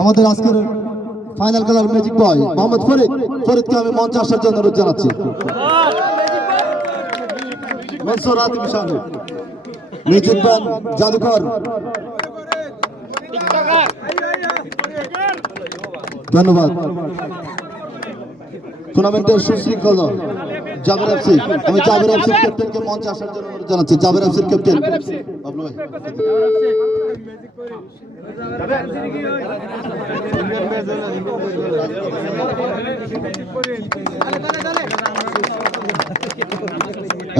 আমাদের আজকের ফাইনাল খেলার ম্যাজিক বয় মোহাম্মদ ফরিদ। ফরিদকে আমি মঞ্চে আসার জন্য অনুরোধ জানাচ্ছি। মনসুর আতিম মিউজিক ব্যান্ড জাদুকর। ধন্যবাদ। টুর্নামেন্টের সুশৃঙ্খল জাবের এফসি। আমি জাবের এফসির ক্যাপ্টেনকে মঞ্চে আসার জন্য অনুরোধ জানাচ্ছি। জাবের এফসির ক্যাপ্টেন বাবলু ভাই।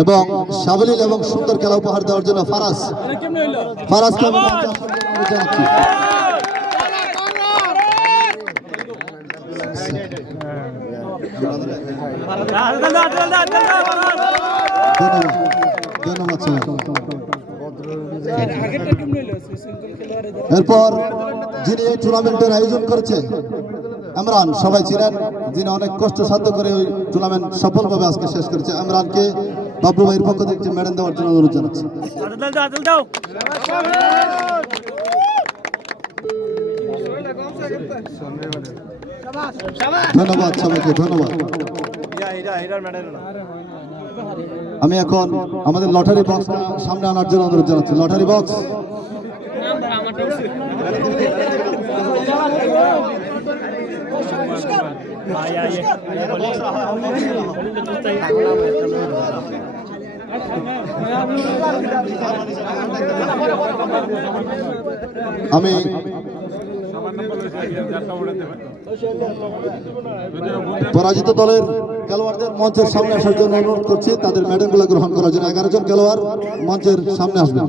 এবং সাবলীল এবং সুন্দর খেলা উপহার দেওয়ার জন্য ফারাজ। ফারাজকে আমি মঞ্চে আসার জন্য অনুরোধ জানাচ্ছি ধন্যবাদ ধন্যবাদ স্যার এরপর যিনি এই টুর্নামেন্টের আয়োজন করেছে, ইমরান, সবাই ছিলেন, যিনি অনেক কষ্ট সাধ্য করে ওই টুর্নামেন্ট সফলভাবে আজকে শেষ করেছে। ইমরানকে বাবলু ভাইয়ের পক্ষ থেকে একটি মেডেল দেওয়ার জন্য অনুরোধ জানাচ্ছি। ধন্যবাদ সবাইকে, ধন্যবাদ। আমি এখন আমাদের লটারি বক্স সামনে আনার জন্য অনুরোধ জানাচ্ছি। লটারি বক্স আমি পরাজিত দলের খেলোয়াড়দের মঞ্চের সামনে আসার জন্য অনুরোধ করছি, তাদের মেডেলগুলো গ্রহণ করার জন্য। এগারো জন খেলোয়াড় মঞ্চের সামনে আসবেন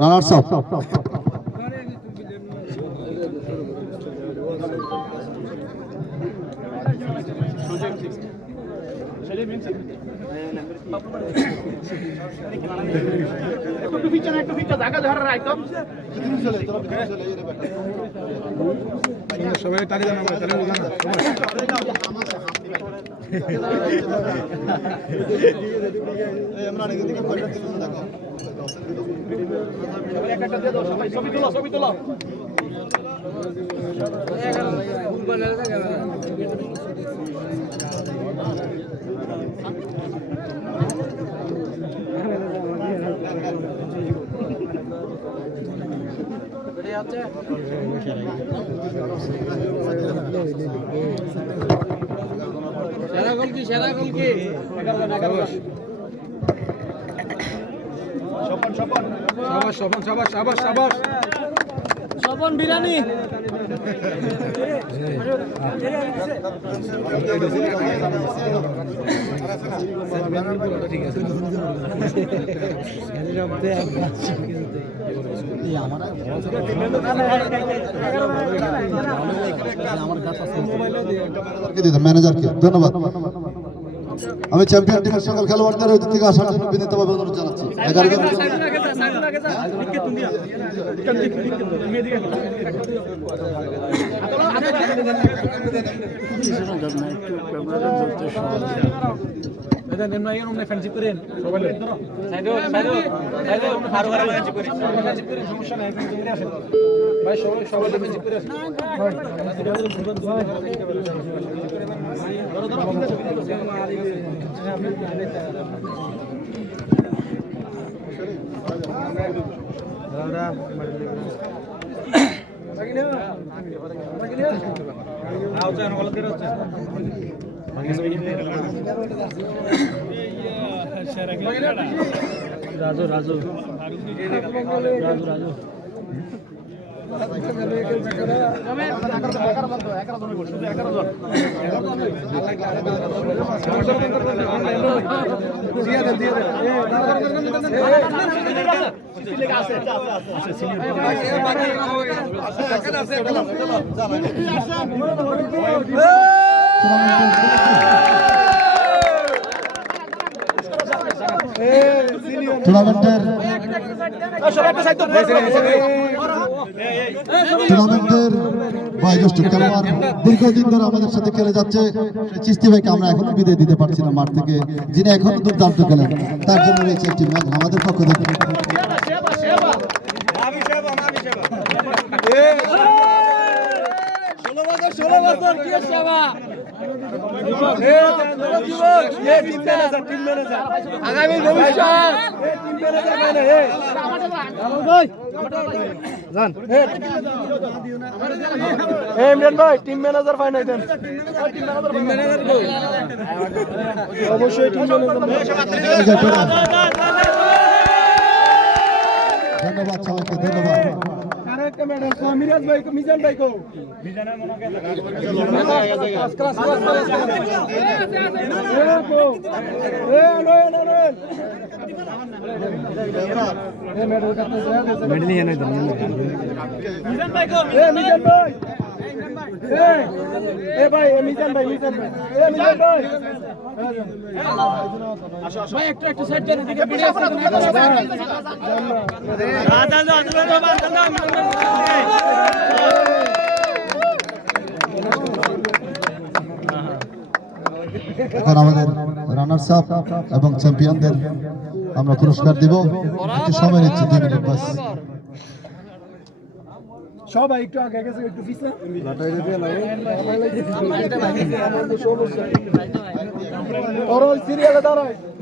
রানার্স সবাই তালি জানা ছবি তোলো ছবি তোলো। সেরা গোল কি সেরা গোল কি? সাবাস সাবাস সাবাস সাবাস সাবাস। স্বপন বিরানি। ধন্যবাদ। আমি চ্যাম্পিয়ন টিমের সকল খেলোয়াড়দের ওই দিক থেকে আসার জন্য বিনীতভাবে অনুরোধ জানাচ্ছি। সমস্যা নাই ভাই সবাই সবাই ফ্রেন্ডশিপ করে রাজু রাজু রাজু রাজু টুর্নামেন্টের সবাই একটা সাইড দীর্ঘদিন ধরে আমাদের সাথে খেলে যাচ্ছে চিস্তি ভাইকে আমরা এখনও বিদায় দিতে পারছি না মাঠ থেকে যিনি এখনও দুর্দান্ত খেলেন তার জন্য রয়েছে একটি ম্যাচ আমাদের পক্ষ থেকে ভবিষ্যৎ। ইমরান ভাই টিম ধন্যবাদ সবাইকে ধন্যবাদ। আরেকটা ম্যাডাম মিরাজ ভাই মিজান ভাই কো ক্লাস ক্লাস ক্লাস ক্লাস এ কো এ নয় নয় এ মেডেল নিয়ে নয় মিজান ভাই কো এ মিজান ভাই। এ ভাই এ মিজান ভাই মিজান ভাই। এ মিজান ভাই। ভাই একটু একটু সাইড দেন এদিকে ভিডিও এখন আমাদের রানার্স আপ এবং চ্যাম্পিয়নদের আমরা পুরস্কার দিব। একটু সময় নিচ্ছি দুই মিনিট বাস। সবাই একটু আগে গেছে একটু পিছে। ওর সিরিয়ালে দাঁড়ায়।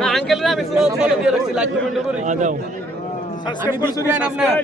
না আঙ্কেলরা আমি ফলো দিয়ে রাখছি লাইক কমেন্ট করে। সাবস্ক্রাইব করছেন আপনার